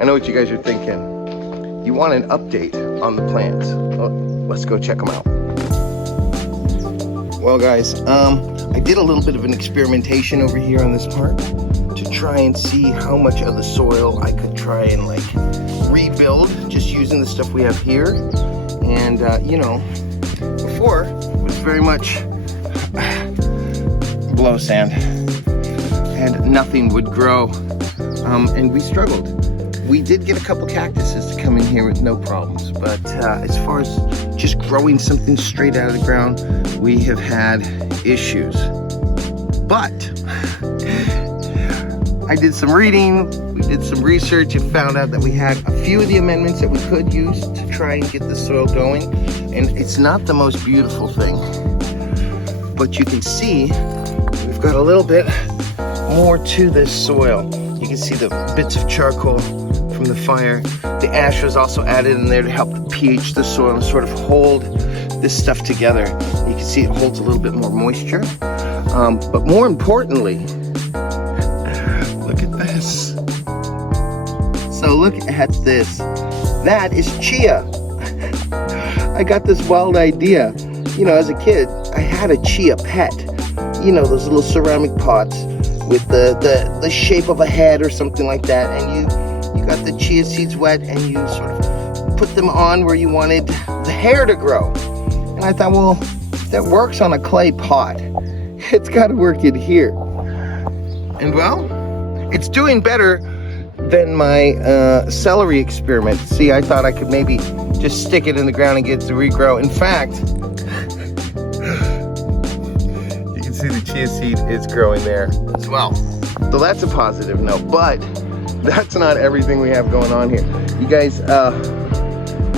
I know what you guys are thinking. You want an update on the plants. Well, let's go check them out. Well guys, I did a little bit of an experimentation over here on this part to try and see how much of the soil I could try and like rebuild just using the stuff we have here. And you know, before it was very much blow sand and nothing would grow, and we struggled. We did get a couple cactuses to come in here with no problems, but as far as just growing something straight out of the ground, we have had issues. But I did some reading, we did some research, and found out that we had a few of the amendments that we could use to try and get the soil going. And it's not the most beautiful thing, but you can see we've got a little bit more to this soil. You can see the bits of charcoal from the fire. The ash was also added in there to help the pH of the soil and sort of hold this stuff together. You can see it holds a little bit more moisture. But more importantly, look at this. So look at this. That is chia. I got this wild idea. You know, as a kid, I had a chia pet. You know, those little ceramic pots with the shape of a head or something like that. And you got the chia seeds wet and you sort of put them on where you wanted the hair to grow. And I thought, well, that works on a clay pot. It's got to work in here. And well, it's doing better than my celery experiment. See, I thought I could maybe just stick it in the ground and get it to regrow. In fact, you can see the chia seed is growing there as well. So that's a positive note, but that's not everything we have going on here. You guys,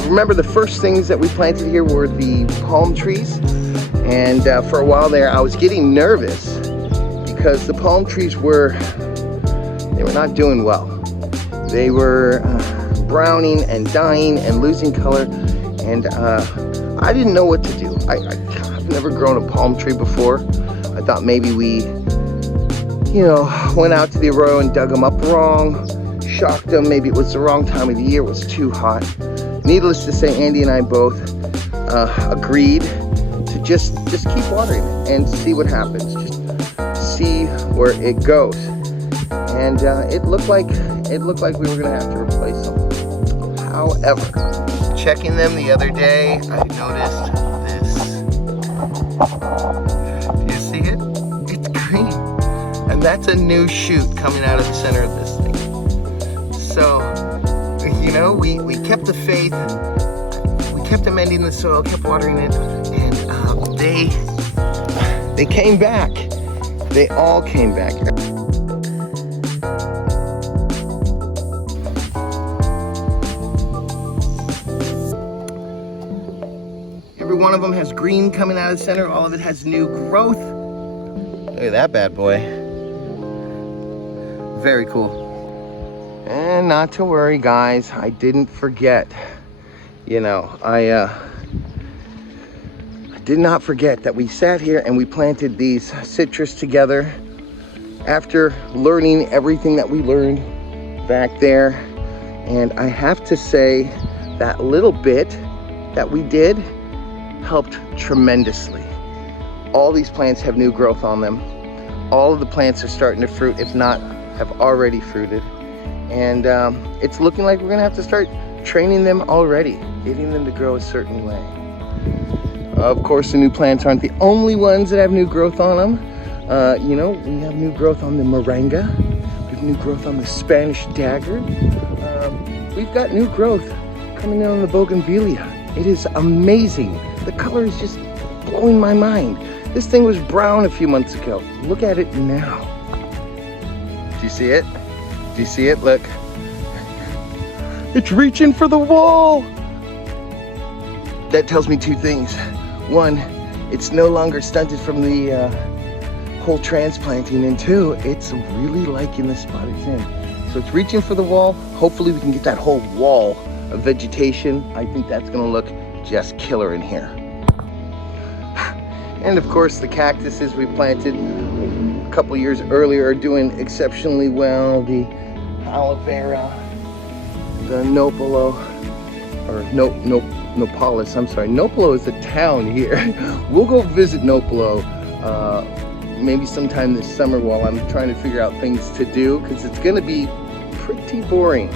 remember the first things that we planted here were the palm trees. And for a while there, I was getting nervous because the palm trees were not doing well. They were browning and dying and losing color, and I didn't know what to do. I've never grown a palm tree before. I thought maybe we, you know, went out to the arroyo and dug them up wrong, shocked them. Maybe it was the wrong time of the year. It was too hot. Needless to say, Andy and I both agreed to just keep watering it and see what happens. Just see where it goes. And it looked like we were gonna have to replace them. However, checking them the other day, I noticed this. Do you see it? It's green. And that's a new shoot coming out of the center of this thing. So, you know, we kept the faith, we kept amending the soil, kept watering it, and they came back. They all came back. Every one of them has green coming out of the center. All of it has new growth. Look at that bad boy. Very cool. And not to worry, guys, I didn't forget. You know, I did not forget that we sat here and we planted these citrus together after learning everything that we learned back there. And I have to say that little bit that we did helped tremendously. All these plants have new growth on them. All of the plants are starting to fruit, if not have already fruited. And it's looking like we're gonna have to start training them already, getting them to grow a certain way. Of course, the new plants aren't the only ones that have new growth on them. You know, we have new growth on the moringa. We have new growth on the Spanish dagger. We've got new growth coming in on the bougainvillea. It is amazing. The color is just blowing my mind. This thing was brown a few months ago. Look at it now. Do you see it? Do you see it? Look. It's reaching for the wall. That tells me two things. One, it's no longer stunted from the whole transplanting, and two, it's really liking the spot it's in. So it's reaching for the wall. Hopefully we can get that whole wall of vegetation. I think that's gonna look just killer in here. And of course the cactuses we planted a couple years earlier are doing exceptionally well. The aloe vera the Nopalo, or Nopolis, I'm sorry. Nopalo is a town here. We'll go visit Nopalo maybe sometime this summer while I'm trying to figure out things to do, because it's gonna be pretty boring.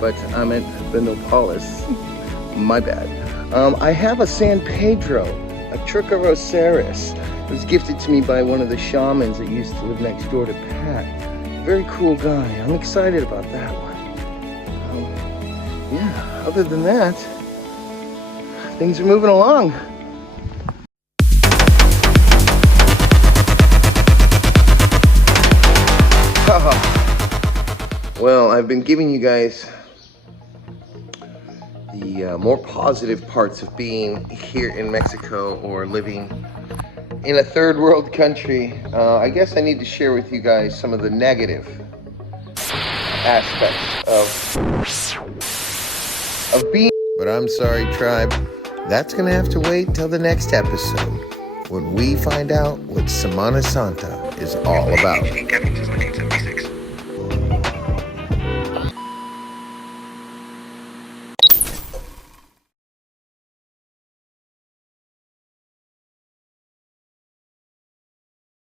But I'm at the Nopolis, my bad. I have a San Pedro, a Trichoroceras. It was gifted to me by one of the shamans that used to live next door to Pat. Very cool guy. I'm excited about that one. Yeah, other than that, things are moving along. Well, I've been giving you guys the more positive parts of being here in Mexico or living in a third world country. I guess I need to share with you guys some of the negative aspects of being. But I'm sorry, tribe. That's gonna have to wait till the next episode when we find out what Semana Santa is all about.